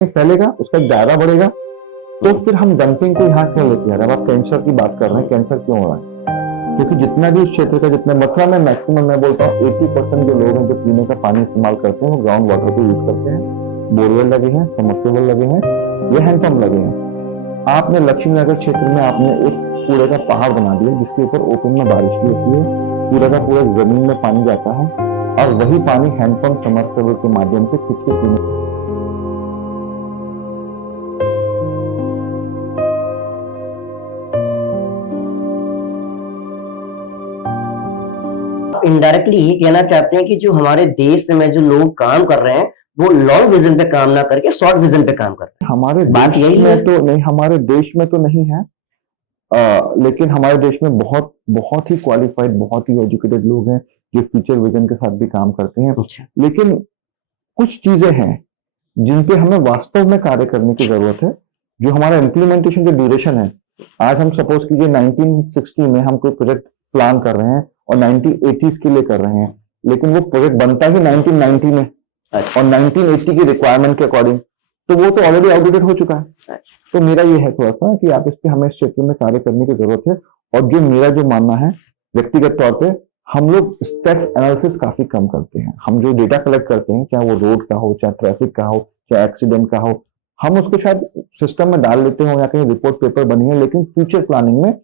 फैलेगा, उसका दायरा बढ़ेगा, तो फिर हम डंपिंग को यहाँ क्यों लेके आ रहे हैं? अब आप कैंसर की बात कर रहे हैं, कैंसर क्यों हो रहा है? क्योंकि जितना भी उस क्षेत्र का, जितना मथुरा में मैक्सिमम, मैं बोलता हूँ 80% जो लोग हैं जो पीने का पानी इस्तेमाल करते हैं वो ग्राउंड वाटर को यूज करते हैं। बोरवेल लगे हैं, सबमर्सिबल लगे हैं, ये हैंडपंप लगे हैं। आपने लक्ष्मी नगर क्षेत्र में आपने एक कूड़े का पहाड़ बना दिया जिसके ऊपर ओपन में बारिश भी होती है, पूरा का पूरा जमीन में पानी जाता है और वही पानी हैंडपंप सबमर्सिबल के माध्यम से खिंच के पीने। इनडायरेक्टली ये कहना चाहते हैं कि जो हमारे देश में जो लोग काम कर रहे हैं वो लॉन्ग विजन पे काम ना करके शॉर्ट विजन पे काम कर रहे हैं। हमारे बात देश यही में है। तो नहीं, हमारे देश में तो नहीं है, लेकिन हमारे देश में बहुत बहुत ही क्वालिफाइड, बहुत ही एजुकेटेड लोग हैं जो फ्यूचर विजन के साथ भी काम करते हैं। अच्छा। लेकिन कुछ चीजें हैं जिन पे हमें वास्तव में कार्य करने की जरूरत है। जो हमारा इम्प्लीमेंटेशन का ड्यूरेशन है, आज हम सपोज कीजिए 1960 में हम कोई प्रोजेक्ट प्लान कर रहे हैं और 1980s के लिए कर रहे हैं, लेकिन वो प्रोजेक्ट बनता ही 1990 में और 1980 की रिक्वायरमेंट के अकॉर्डिंग, तो वो तो ऑलरेडी आउटडेटेड हो चुका है। तो मेरा ये है थोड़ा सा कि आप इस पे, हमें इस क्षेत्र में कार्य करने की जरूरत है। और जो मेरा जो मानना है व्यक्तिगत तौर पे, हम लोग स्टैट्स एनालिसिस काफी कम करते हैं। हम जो डेटा कलेक्ट करते हैं, चाहे वो रोड का हो, चाहे ट्रैफिक का हो, चाहे एक्सीडेंट का हो, हम उसको शायद सिस्टम में डाल लेते हो या कहीं रिपोर्ट पेपर बनी है, लेकिन फ्यूचर प्लानिंग में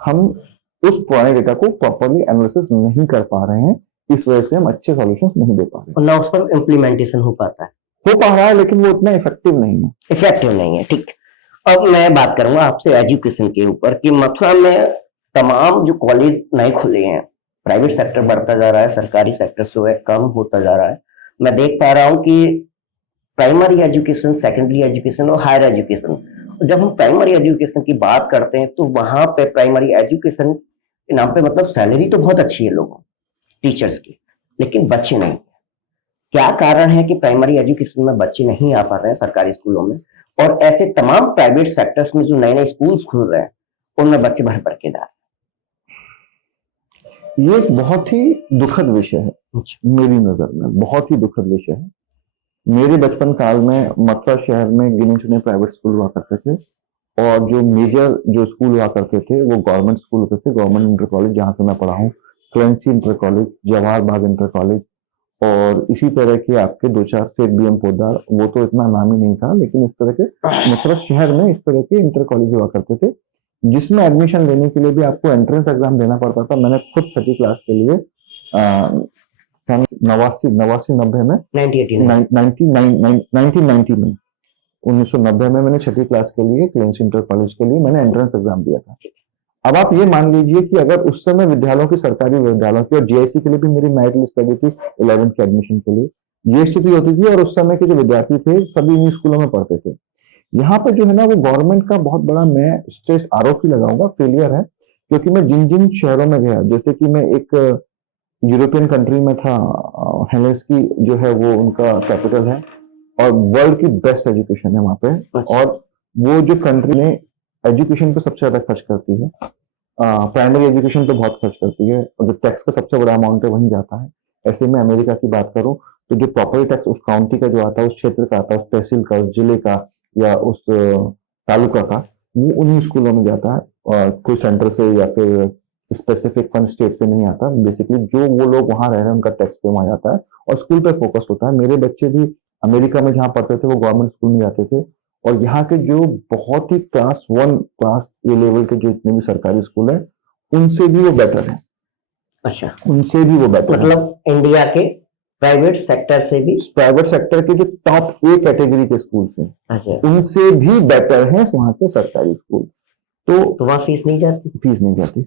हम उस पुराने डेटा को प्रॉपरली एनालिसिस नहीं कर पा रहे हैं। इस वजह से हम अच्छे सॉल्यूशंस नहीं दे पा रहे हैं और ना उस पर इम्प्लीमेंटेशन हो पाता है, हो पा रहा है, लेकिन वो उतना इफेक्टिव नहीं है। इफेक्टिव नहीं है। ठीक। अब मैं बात करूंगा आपसे एजुकेशन के ऊपर कि मथुरा में तमाम जो कॉलेज नए खुले हैं, प्राइवेट सेक्टर बढ़ता जा रहा है, सरकारी सेक्टर जो है कम होता जा रहा है। मैं देख पा रहा हूं कि प्राइमरी एजुकेशन, सेकेंडरी एजुकेशन और हायर एजुकेशन, जब हम प्राइमरी एजुकेशन की बात करते हैं तो वहां पे प्राइमरी एजुकेशन के नाम पे मतलब सैलरी तो बहुत अच्छी है लोगों टीचर्स की, लेकिन बच्चे नहीं। क्या कारण है कि प्राइमरी एजुकेशन में बच्चे नहीं आ पा रहे हैं सरकारी स्कूलों में, और ऐसे तमाम प्राइवेट सेक्टर्स में जो नए नए स्कूल्स खुल रहे हैं उनमें बच्चे भर भर के जा रहे ये एक बहुत ही दुखद विषय है, मेरी नजर में बहुत ही दुखद विषय है। मेरे बचपन काल में मथुरा शहर में गिने चुने प्राइवेट स्कूल हुआ करते थे और जो मेजर जो स्कूल हुआ करते थे वो गवर्नमेंट स्कूल होते थे। गवर्नमेंट इंटर कॉलेज जहाँ से मैं पढ़ा हूँ, क्लेंसी इंटर कॉलेज, जवाहर बाग इंटर कॉलेज, और इसी तरह के आपके दो चार सेठ बीएम पोद्दार, वो तो इतना नाम ही नहीं था, लेकिन इस तरह के मथुरा शहर में इस तरह के इंटर कॉलेज हुआ करते थे जिसमें एडमिशन लेने के लिए भी आपको एंट्रेंस एग्जाम देना पड़ता था। मैंने खुद छठी क्लास के लिए सन 89 में 1990 में 1990 में मैंने छठी क्लास के लिए क्लेंसी इंटर कॉलेज के लिए मैंने एंट्रेंस एग्जाम दिया था। अब आप ये मान लीजिए कि अगर उस समय विद्यालयों की, सरकारी विद्यालयों की, और जीआईसी के लिए भी मेरी मेरिट लिस्ट लगी थी 11th के एडमिशन के लिए, ये स्थिति होती थी और उस समय के जो विद्यार्थी थे सभी इन्हीं स्कूलों में पढ़ते थे। यहाँ पे जो है ना वो गवर्नमेंट का बहुत बड़ा, मैं स्ट्रेस आरोप ही लगाऊंगा, फेलियर है। क्योंकि मैं जिन जिन शहरों में गया, जैसे कि मैं एक यूरोपियन कंट्री में था, हेलेंस्की जो है वो उनका कैपिटल है और वर्ल्ड की बेस्ट एजुकेशन है वहां पे। और वो जो कंट्री ने एजुकेशन पे सबसे ज्यादा खर्च करती है, प्राइमरी एजुकेशन पे बहुत खर्च करती है, और जो टैक्स का सबसे बड़ा अमाउंट है वहीं जाता है। ऐसे में अमेरिका की बात करूं तो जो प्रॉपर्टी टैक्स उस काउंटी का जो आता है, उस क्षेत्र का आता है, उस तहसील का, उस जिले का या उस तालुका का, वो उन्हीं स्कूलों में जाता है और कोई सेंटर से या फिर स्पेसिफिक फंड स्टेट से नहीं आता। बेसिकली जो वो लोग वहां रह रहे हैं उनका टैक्स पे वहां जाता है और स्कूल पे फोकस होता है। मेरे बच्चे भी अमेरिका में जहाँ पढ़ते थे वो गवर्नमेंट स्कूल में जाते थे, और यहाँ के जो बहुत ही क्लास 1 क्लास ए लेवल के जो जितने भी सरकारी स्कूल है उनसे भी वो बेटर है। अच्छा, उनसे भी वो बेटर मतलब इंडिया के प्राइवेट सेक्टर से भी, प्राइवेट सेक्टर के जो टॉप ए कैटेगरी के स्कूल हैं, अच्छा, उनसे भी बेटर है वहां के सरकारी स्कूल। तो वहाँ फीस नहीं जाती? फीस नहीं जाती,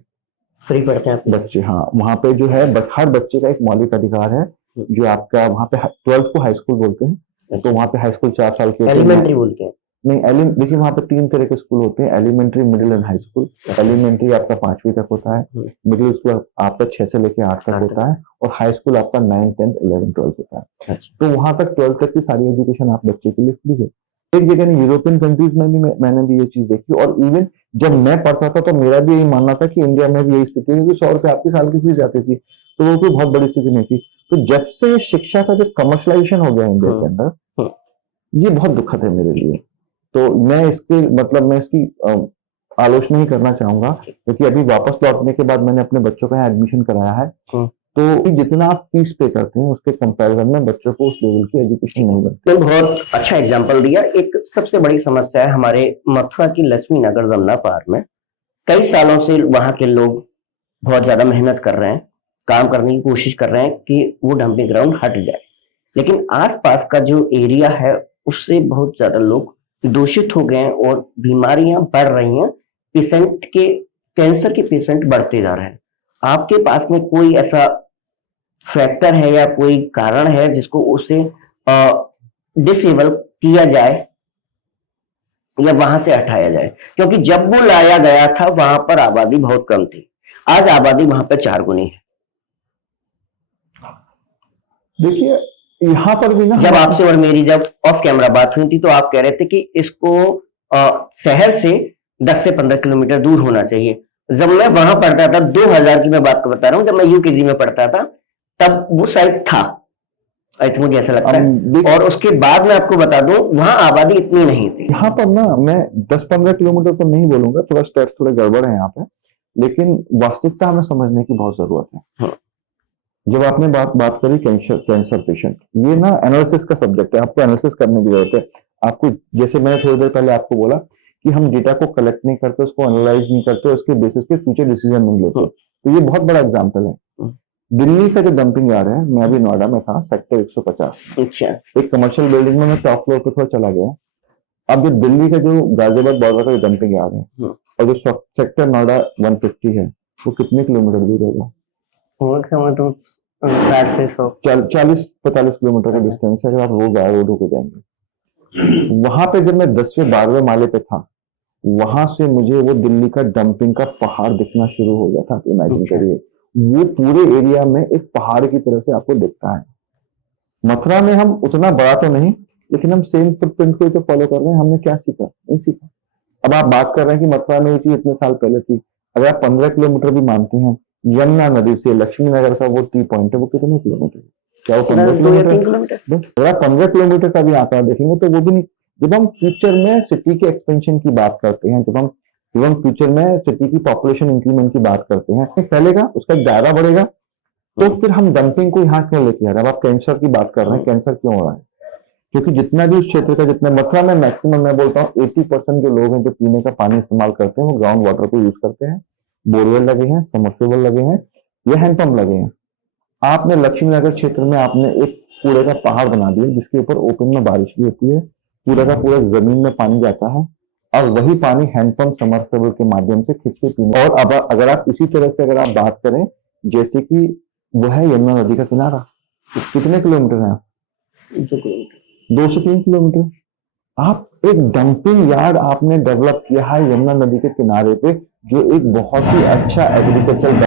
फ्री पढ़ते हैं बच्चे। हाँ, वहां पे जो है हर बच्चे का एक मौलिक अधिकार है, जो आपका वहां पे 12th को हाई स्कूल बोलते हैं। तो वहां पे हाई स्कूल 4 साल के एलिमेंट्री बोलते हैं। नहीं, देखिए वहां पे 3 तरह के स्कूल होते हैं, elementary, middle and high school. Elementary आपका 5वीं तक होता है, मिडिल स्कूल आपका 6 से लेकर 8 तक होता है, और हाई स्कूल आपका 9, 10, 11, 12 होता है। तो वहां तक 12 तक की सारी एजुकेशन आप बच्चे के लिए फ्री है। एक जगह यूरोपियन कंट्रीज में भी मैंने भी ये चीज देखी, और इवन जब मैं पढ़ता था तो मेरा भी यही मानना था कि इंडिया में भी यही स्थिति है, क्योंकि 100 रुपए आपकी साल की फीस जाती थी, तो वो कोई बहुत बड़ी स्थिति नहीं थी। तो जब से शिक्षा का जो कमर्शलाइजेशन हो गया इंडिया के अंदर, ये बहुत दुखद है मेरे लिए। तो मैं इसकी आलोचना ही करना चाहूंगा, क्योंकि अभी वापस लौटने के बाद मैंने अपने बच्चों का यहाँ एडमिशन कराया है, तो जितना आप फीस पे करते हैं उसके कंपैरिजन में बच्चों को उस लेवल की एजुकेशन नहीं मिलती। तो बहुत अच्छा एग्जाम्पल दिया। एक सबसे बड़ी समस्या है हमारे मथुरा की लक्ष्मी नगर जमुना पार में, कई सालों से वहां के लोग बहुत ज्यादा मेहनत कर रहे हैं, काम करने की कोशिश कर रहे हैं कि वो डंपिंग ग्राउंड हट जाए, लेकिन आसपास का जो एरिया है उससे बहुत ज्यादा लोग दूषित हो गए हैं और बीमारियां बढ़ रही हैं। पेशेंट के कैंसर के पेशेंट बढ़ते जा रहे हैं। आपके पास में कोई ऐसा फैक्टर है या कोई कारण है जिसको उसे डिसेबल किया जाए या वहां से हटाया जाए? क्योंकि जब वो लाया गया था वहां पर आबादी बहुत कम थी, आज आबादी वहां पर 4 गुनी है। देखिए यहाँ पर भी ना, जब आपसे और मेरी जब ऑफ कैमरा बात हुई थी तो आप कह रहे थे कि इसको शहर से 10 से 15 किलोमीटर दूर होना चाहिए। जब मैं वहां पढ़ता था, 2000 की मैं बात को बता रहा हूँ, जब मैं यूकेजी में पढ़ता था तब वो शायद था, आई थिंक मुझे ऐसा लगता है। और उसके बाद मैं आपको बता दूं वहां आबादी इतनी नहीं थी। यहाँ पर ना मैं 10-15 किलोमीटर तो नहीं बोलूंगा, थोड़ा स्टेप्स थोड़े गड़बड़ है यहाँ पे, लेकिन वास्तविकता हमें समझने की बहुत जरूरत है। जब आपने बात करी कैंसर पेशेंट, ये ना एनालिसिस का सब्जेक्ट है, आपको एनालिसिस करने की जरूरत है। आपको, जैसे मैंने थोड़ी देर पहले आपको बोला कि हम डेटा को कलेक्ट नहीं करते, उसको एनालाइज नहीं करते, उसके बेसिस पे फ्यूचर डिसीजन नहीं लेते। तो ये बहुत बड़ा एग्जाम्पल है। दिल्ली का जो डंपिंग यार्ड है, मैं अभी नोएडा में था, सेक्टर 150, अच्छा, एक कमर्शियल बिल्डिंग में मैं टॉप फ्लोर पे थोड़ा चला गया। अब जो दिल्ली का जो गाजियाबाद बॉर्डर का जो डंपिंग यार्ड है और जो सेक्टर नोएडा 150 है, वो कितने किलोमीटर दूर होगा? तो 60 से 100 40-45 किलोमीटर का डिस्टेंस है। अगर आप रोज बाय रोड होकर जाएंगे, वहां पे जब मैं 10वें 12वें माले पे था, वहां से मुझे वो दिल्ली का डंपिंग का पहाड़ दिखना शुरू हो गया था। इमेजिन करिए, वो पूरे एरिया में एक पहाड़ की तरह से आपको दिखता है। मथुरा में हम उतना बड़ा तो नहीं, लेकिन हम सेम फुटप्रिंट को तो फॉलो कर रहे हैं। हमने क्या सीखा? नहीं सीखा। अब आप बात कर रहे हैं कि मथुरा में ये चीज इतने साल पहले थी। अगर आप 15 किलोमीटर भी मानते हैं, यमुना नदी से लक्ष्मी नगर का वो टी पॉइंट है, वो कितने किलोमीटर? क्या वो 15 किलोमीटर? अगर आप 15 किलोमीटर का भी आंकड़ा देखेंगे तो वो भी नहीं। जब हम फ्यूचर में सिटी के एक्सपेंशन की बात करते हैं, जब हम फ्यूचर में सिटी की पॉपुलेशन इंक्रीमेंट की बात करते हैं, फैलेगा, उसका दायरा बढ़ेगा, तो फिर हम डंपिंग को यहाँ क्यों लेके आ रहे हैं? अब आप कैंसर की बात कर रहे हैं, कैंसर क्यों हो रहा है? क्योंकि जितना भी उस क्षेत्र का, जितना मथुरा में मैक्सिमम, मैं बोलता हूँ 80% जो लोग हैं जो पीने का पानी इस्तेमाल करते हैं, वो ग्राउंड वाटर को यूज करते हैं। बोरवेल लगे हैं, समरसेबल लगे हैं, या हैंडपंप लगे हैं। आपने लक्ष्मी नगर क्षेत्र में आपने एक कूड़े का पहाड़ बना दिया, जिसके ऊपर ओपन में बारिश भी होती है, पूरा का पूरा जमीन में पानी जाता है, और वही पानी हैंडपंप समरसेबल के माध्यम से खींच के पीने। और अब अगर आप इसी तरह से अगर आप बात करें, जैसे कि वो है यमुना नदी का किनारा, कितने किलोमीटर है? 2 से 3 किलोमीटर। आप एक डंपिंग यार्ड आपने डेवलप किया है यमुना नदी के किनारे पे, जो एक बहुत ही अच्छा एग्रीकल्चर